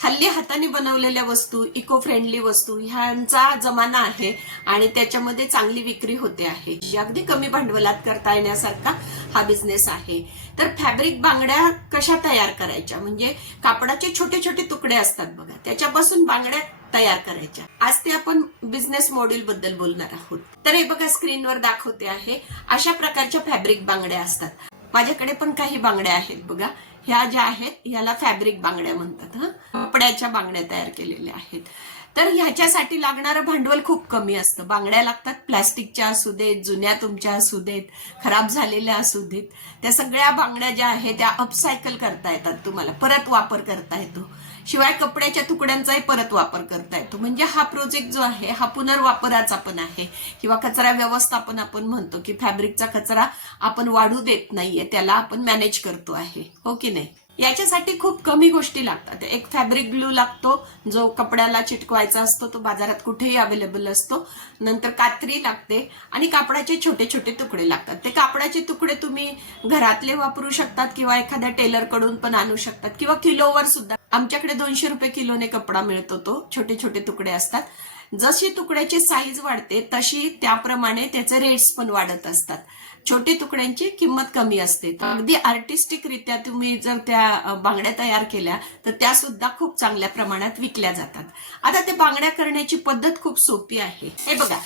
हल्ली हाताने बनवलेल्या वस्तू, इको फ्रेंडली वस्तू ह्यांचा जमाना आहे आणि त्याच्यामध्ये चांगली विक्री होते आहे. अगदी कमी भांडवलात करता येण्यासारखा हा बिझनेस आहे. तर फॅब्रिक बांगड्या कशा तयार करायच्या, म्हणजे कापडाचे छोटे छोटे तुकडे असतात बघा, त्याच्यापासून बांगड्या तयार करायच्या. आज ते आपण बिझनेस मॉडेल बद्दल बोलणार आहोत. तर हे बघा, स्क्रीनवर दाखवते आहे. अशा प्रकारच्या फॅब्रिक बांगड्या असतात. माझ्याकडे पण काही बांगड्या आहेत बघा. ह्या ज्या आहेत याला फॅब्रिक बांगड्या म्हणतात. कपड्याच्या बांगड्या तयार केलेल्या आहेत. तर ह्याच्यासाठी लागणारं भांडवल खूप कमी असतं. बांगड्या लागतात, प्लास्टिकच्या असू देत, जुन्या तुमच्या असू देत, खराब झालेल्या असू देत. त्या सगळ्या बांगड्या ज्या आहेत त्या अपसायकल करता येतात, तुम्हाला परत वापर करता येतो. शिवाय कपड्याच्या तुकड्यांचाही परत वापर करता येतो. म्हणजे हा प्रोजेक्ट जो आहे हा पुनर्वापराचा पण आहे, किंवा कचरा व्यवस्थापन आपण म्हणतो की फॅब्रिकचा कचरा आपण वाढू देत नाहीये, त्याला आपण मॅनेज करतो आहे, हो की नाही. याच्यासाठी खूप कमी गोष्टी लागतात. एक फॅब्रिक ग्लू लागतो, जो कपड्याला चिटकवायचा असतो, तो बाजारात कुठेही अवेलेबल असतो. नंतर कात्री लागते आणि कापडाचे छोटे छोटे तुकडे लागतात. ते कापडाचे तुकडे तुम्ही घरातले वापरू शकतात किंवा एखाद्या टेलर कडून पण आणू शकतात, किंवा किलोवर सुद्धा. आमच्याकडे 200 रुपये किलोने कपडा मिळतो. तो छोटे छोटे तुकडे असतात. जशी तुकड्याची साईज वाढते तशी त्याप्रमाणे त्याचे रेट्स पण वाढत असतात. छोटे तुकड्यांची किंमत कमी असते. तर अगदी आर्टिस्टिक रित्या तुम्ही जर त्या बांगड्या तयार केल्या तर त्या सुद्धा खूप चांगल्या प्रमाणात विकल्या जातात. आता ते बांगड्या करण्याची पद्धत खूप सोपी आहे. हे बघा,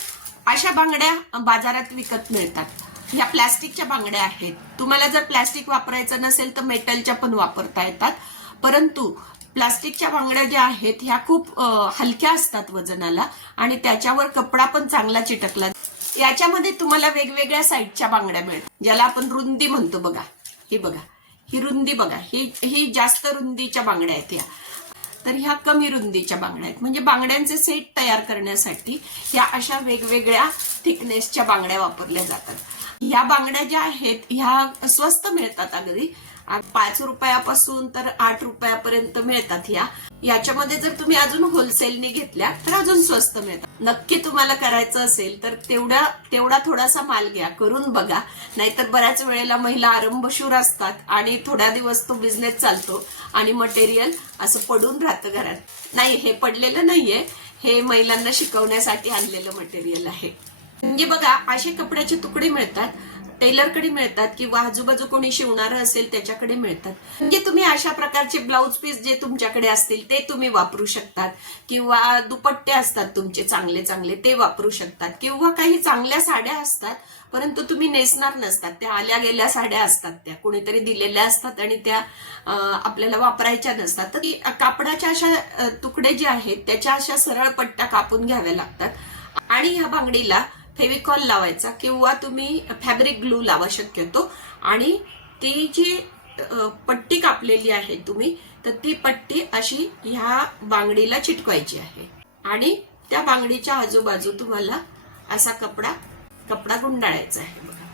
अशा बांगड्या बाजारात विकत मिळतात. ह्या प्लास्टिकच्या बांगड्या आहेत. तुम्हाला जर प्लास्टिक वापरायचं नसेल तर मेटलच्या पण वापरता येतात. परंतु प्लास्टिकच्या बांगड्या ज्या आहेत ह्या खूप हलक्या असतात वजनाला, आणि त्याच्यावर कपडा पण चांगला चिटकला. याच्यामध्ये तुम्हाला वेगवेगळ्या साईजच्या बांगड्या मिळतात, ज्याला आपण रुंदी म्हणतो बघा. ही बघा, ही रुंदी बघा, ही जास्त रुंदीच्या बांगड्या आहेत. या तर ह्या कमी रुंदीच्या बांगड्या आहेत. म्हणजे बांगड्यांचे सेट तयार करण्यासाठी ह्या अशा वेगवेगळ्या थिकनेसच्या बांगड्या वापरल्या जातात. ह्या बांगड्या ज्या आहेत ह्या स्वस्त मिळतात. अगदी 5 रुपयापासून तर 8 रुपयापर्यंत मिळतात. याच्यामध्ये जर तुम्ही अजून होलसेलने घेतल्या तर अजून स्वस्त मिळतात. नक्की तुम्हाला करायचं असेल तर तेवढा थोडासा माल घ्या, करून बघा. नाहीतर बऱ्याच वेळेला महिला आरंभशूर असतात आणि थोड्या दिवस तो बिझनेस चालतो आणि मटेरियल असं पडून राहतं घरात. नाही, हे पडलेलं नाहीये, हे महिलांना शिकवण्यासाठी आणलेलं मटेरियल आहे. म्हणजे बघा, असे कपड्याचे तुकडे मिळतात, टेलरकडे मिळतात, किंवा आजूबाजू कोणी शिवणारं असेल त्याच्याकडे मिळतात. म्हणजे तुम्ही अशा प्रकारचे ब्लाउज पीस जे तुमच्याकडे असतील ते तुम्ही वापरू शकतात, किंवा दुपट्टे असतात तुमचे चांगले चांगले ते वापरू शकतात, किंवा काही चांगल्या साड्या असतात परंतु तुम्ही नेसणार नसतात, त्या आल्या गेल्या साड्या असतात, त्या कोणीतरी दिलेल्या असतात आणि त्या आपल्याला वापरायच्या नसतात. तर कापडाच्या अशा तुकडे जे आहेत त्याच्या अशा सरळ पट्ट्या कापून घ्याव्या लागतात, आणि ह्या बांगडीला फेविकॉल लावायचा किंवा तुम्ही फॅब्रिक ग्लू लावा शक्यतो. आणि ती जी पट्टी कापलेली आहे तुम्ही, तर ती पट्टी अशी ह्या बांगडीला चिटकवायची आहे, आणि त्या बांगडीच्या आजूबाजू तुम्हाला असा कपडा गुंडाळायचा आहे बघा.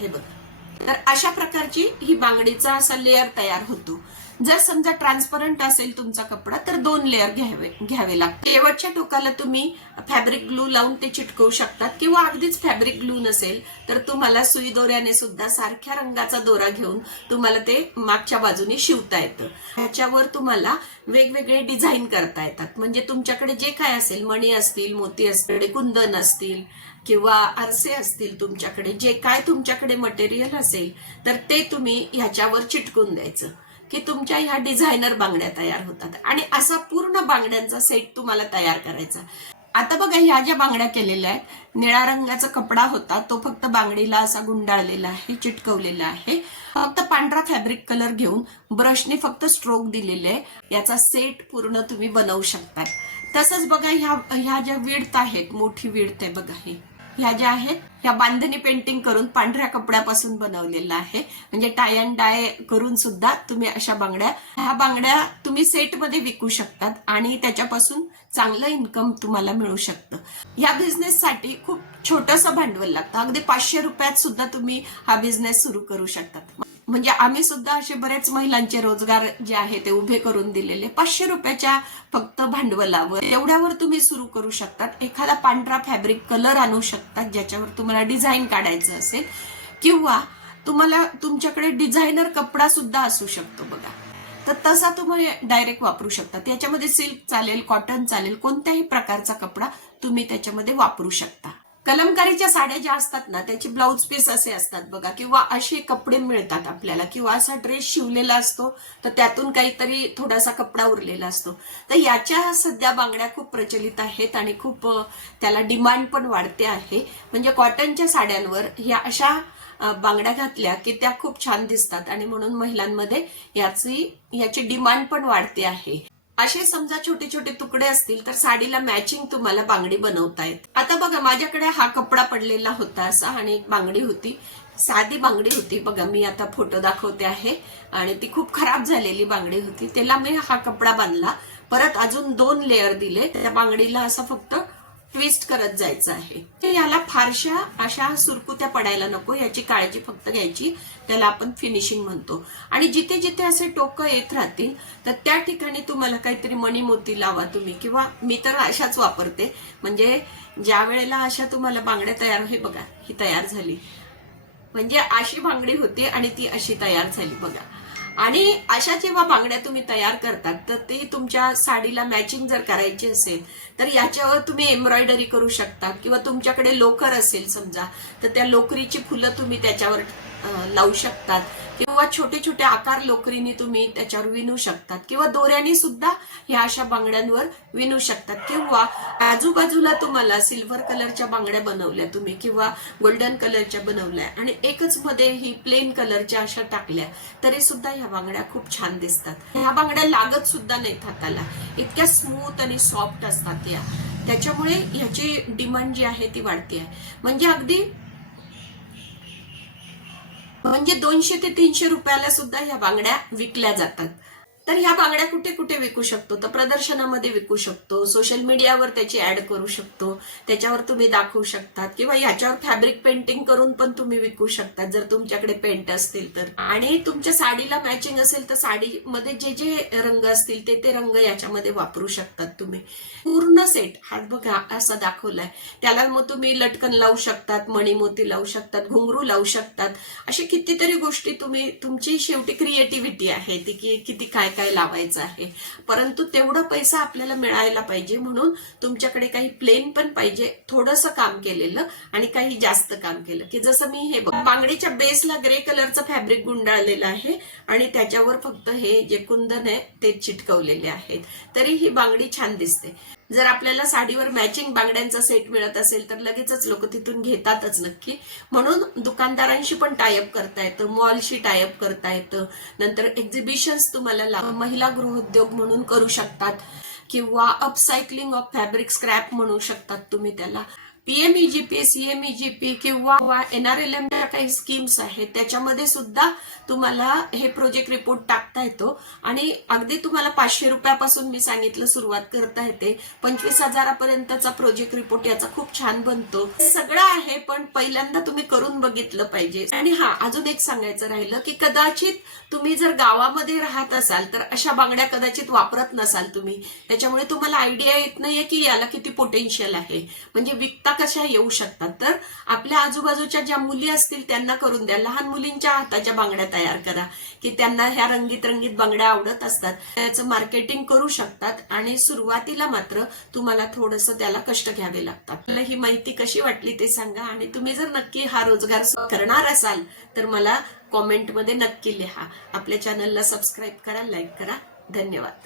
हे बघा, तर अशा प्रकारची ही बांगडीचा असा लेअर तयार होतो. जर समजा ट्रान्सपरंट असेल तुमचा कपडा तर 2 लेअर घ्यावे लागतात. शेवटच्या टोकाला तुम्ही फॅब्रिक ग्लू लावून ते चिटकवू शकतात, किंवा अगदीच फॅब्रिक ग्लू नसेल तर तुम्हाला सुई दोऱ्याने सुद्धा सारख्या रंगाचा दोरा घेऊन तुम्हाला ते मागच्या बाजूने शिवता येतं. ह्याच्यावर तुम्हाला वेगवेगळे डिझाईन करता येतात. म्हणजे तुमच्याकडे जे काय असेल, मणी असतील, मोती असतील, कुंदन असतील, किंवा आरसे असतील, तुमच्याकडे जे काय तुमच्याकडे मटेरियल असेल तर ते तुम्ही ह्याच्यावर चिटकून द्यायचं की तुमच्या ह्या डिझायनर बांगड्या तयार होतात. आणि असा पूर्ण बांगड्यांचा सेट तुम्हाला तयार करायचा. आता बघा, ह्या ज्या बांगड्या केलेल्या आहेत, निळ्या रंगाचा कपडा होता, तो फक्त बांगडीला असा गुंडाळलेला आहे, चिटकवलेला आहे. फक्त पांढरा फॅब्रिक कलर घेऊन ब्रशने फक्त स्ट्रोक दिलेले आहे. याचा सेट पूर्ण तुम्ही बनवू शकता. तसंच बघा, ह्या ज्या विड्थ आहेत, मोठी विड्थ आहे बघा, ह्या ज्या आहेत ह्या बांधणी पेंटिंग करून पांढऱ्या कपड्यापासून बनवलेला आहे. म्हणजे टाय अँड डाय करून सुद्धा तुम्ही ह्या बांगड्या तुम्ही सेटमध्ये विकू शकतात आणि त्याच्यापासून चांगलं इन्कम तुम्हाला मिळू शकतं. या बिझनेससाठी खूप छोटंसं भांडवल लागतं. अगदी 500 रुपयात सुद्धा तुम्ही हा बिझनेस सुरू करू शकतात. म्हणजे आम्ही सुद्धा असे बरेच महिलांचे रोजगार जे आहे ते उभे करून दिलेले. 500 रुपयाच्या फक्त भांडवलावर एवढ्यावर तुम्ही सुरू करू शकतात. एखादा पांढरा फॅब्रिक कलर आणू शकतात ज्याच्यावर तुम्हाला डिझाईन काढायचं असेल, किंवा तुम्हाला तुमच्याकडे डिझायनर कपडा सुद्धा असू शकतो बघा. तर तसा तुम्ही डायरेक्ट वापरू शकता. त्याच्यामध्ये सिल्क चालेल, कॉटन चालेल, कोणत्याही प्रकारचा कपडा तुम्ही त्याच्यामध्ये वापरू शकता. कलमकारीच्या साड्या ज्या असतात ना, त्याचे ब्लाउज पीस असे असतात बघा, किंवा असे कपडे मिळतात आपल्याला, किंवा असा ड्रेस शिवलेला असतो तर त्यातून काहीतरी थोडासा कपडा उरलेला असतो. तर याच्या सध्या बांगड्या खूप प्रचलित आहेत आणि खूप त्याला डिमांड पण वाढते आहे. म्हणजे कॉटनच्या साड्यांवर ह्या अशा बांगड्या घातल्या की त्या खूप छान दिसतात आणि म्हणून महिलांमध्ये याची डिमांड पण वाढते आहे. असे समजा छोटे छोटे तुकडे असतील तर साडीला मॅचिंग तुम्हाला बांगडी बनवता येते. आता बघा, माझ्याकडे हा कपडा पडलेला होता असा आणि एक बांगडी होती, साधी बांगडी होती. बघा, मी आता फोटो दाखवते आहे आणि ती खूप खराब झालेली बांगडी होती. त्याला मी हा कपडा बांधला, परत अजून 2 लेअर दिले. त्या बांगडीला असं फक्त ट्विस्ट करत जायचं आहे. याला फारशा अशा सुरकुत्या पडायला नको, याची काळजी फक्त घ्यायची. त्याला आपण फिनिशिंग म्हणतो. आणि जिथे जिथे असे टोकं येत राहतील तर त्या ठिकाणी तुम्हाला काहीतरी मणी मोती लावा तुम्ही, किंवा मी तर अशाच वापरते. म्हणजे ज्या वेळेला अशा तुम्हाला बांगड्या तयार, हे बघा ही तयार झाली, म्हणजे अशी बांगडी होती आणि ती अशी तयार झाली बघा. आणि अशा जेव्हा बांगड्या तुम्ही तयार करतात तर ते तुमच्या साडीला मॅचिंग जर करायची असेल तर याच्यावर तुम्ही एम्ब्रॉयडरी करू शकता, किंवा तुमच्याकडे लोकर असेल समजा तर त्या लोकरीची फुलं तुम्ही त्याच्यावर लावू शकतात, किंवा छोटे छोटे आकार लोकरीने तुम्ही त्याच्यावर विणू शकतात, किंवा दोऱ्याने सुद्धा ह्या अशा बांगड्यांवर विणू शकतात. किंवा आजूबाजूला तुम्हाला सिल्वर कलरच्या बांगड्या बनवल्या तुम्ही, किंवा गोल्डन कलरच्या बनवल्या आणि एकच मध्ये ही प्लेन कलरच्या अशा टाकल्या तरी सुद्धा ह्या बांगड्या खूप छान दिसतात. ह्या बांगड्या लागत सुद्धा नाहीत हाताला, इतक्या स्मूथ आणि सॉफ्ट असतात या. त्याच्यामुळे ह्याची डिमांड जी आहे ती वाढते आहे. म्हणजे अगदी 200 ते 300 रुपयाला सुद्धा ह्या बांगड्या विकल्या जातात. तर ह्या बांगड्या कुठे कुठे विकू शकतो, तर प्रदर्शनामध्ये विकू शकतो, सोशल मीडियावर त्याची ऍड करू शकतो, त्याच्यावर तुम्ही दाखवू शकतात, किंवा ह्याच्यावर फॅब्रिक पेंटिंग करून पण तुम्ही विकू शकतात जर तुमच्याकडे पेंट असतील तर. आणि तुमच्या साडीला मॅचिंग असेल तर साडीमध्ये जे जे रंग असतील ते रंग याच्यामध्ये वापरू शकतात तुम्ही. पूर्ण सेट हा बघा असा दाखवलाय, त्याला मग तुम्ही लटकन लावू शकतात, मणिमोती लावू शकतात, घुंगरू लावू शकतात. अशी कितीतरी गोष्टी तुम्ही, तुमची शेवटी क्रिएटिव्हिटी आहे ती की किती काय काय लावायचं आहे. परंतु तेवढा पैसा आपल्याला मिळायला पाहिजे, म्हणून तुमच्याकडे काही प्लेन पण पाहिजे, थोडंसं काम केलेलं आणि काही जास्त काम केलं. की जसं मी हे बांगडीच्या बेसला ग्रे कलरचं फॅब्रिक गुंडाळलेलं आहे आणि त्याच्यावर फक्त हे जे कुंदन आहे ते चिटकवलेले आहेत, तरी ही बांगडी छान दिसते. जर आपल्याला साडीवर मॅचिंग बांगड्यांचा सेट मिळत असेल तर लगेचच लोक तिथून घेतातच नक्की. म्हणून दुकानदारांशी पण टायअप करता येतं, मॉलशी टायअप करता येतं. नंतर एक्झिबिशन्स तुम्हाला महिला गृहोद्योग म्हणून करू शकतात, किंवा अपसायकलिंग ऑफ फॅब्रिक स्क्रॅप म्हणू शकतात तुम्ही त्याला. PMEGP, CMEGP किंवा NRLM काही स्कीम्स आहेत त्याच्यामध्ये सुद्धा तुम्हाला हे प्रोजेक्ट रिपोर्ट टाकता येतो. आणि अगदी तुम्हाला 500 रुपयापासून मी सांगितलं सुरुवात करता येते, 25,000 पर्यंतचा प्रोजेक्ट रिपोर्ट याचा खूप छान बनतो. सगळं आहे, पण पहिल्यांदा तुम्ही करून बघितलं पाहिजे. आणि हा अजून एक सांगायचं राहिलं की कदाचित तुम्ही जर गावामध्ये राहत असाल तर अशा बांगड्या कदाचित वापरत नसाल तुम्ही, त्याच्यामुळे तुम्हाला आयडिया येत नाहीये की याला किती पोटेन्शियल आहे, म्हणजे विकता कशा येऊ शकतात. तर आपल्या आजूबाजूच्या ज्या मुली असतील त्यांना करून द्या, लहान मुलींच्या हाताच्या बांगड्या तयार करा की त्यांना ह्या रंगीत रंगीत बांगड्या आवडत असतात, त्याचं मार्केटिंग करू शकतात. आणि सुरुवातीला मात्र तुम्हाला थोडंसं त्याला कष्ट घ्यावे लागतात. मला ही माहिती कशी वाटली ते सांगा, आणि तुम्ही जर नक्की हा रोजगार करणार असाल तर मला कॉमेंटमध्ये नक्की लिहा. आपल्या चॅनलला सबस्क्राईब करा, लाईक करा. धन्यवाद.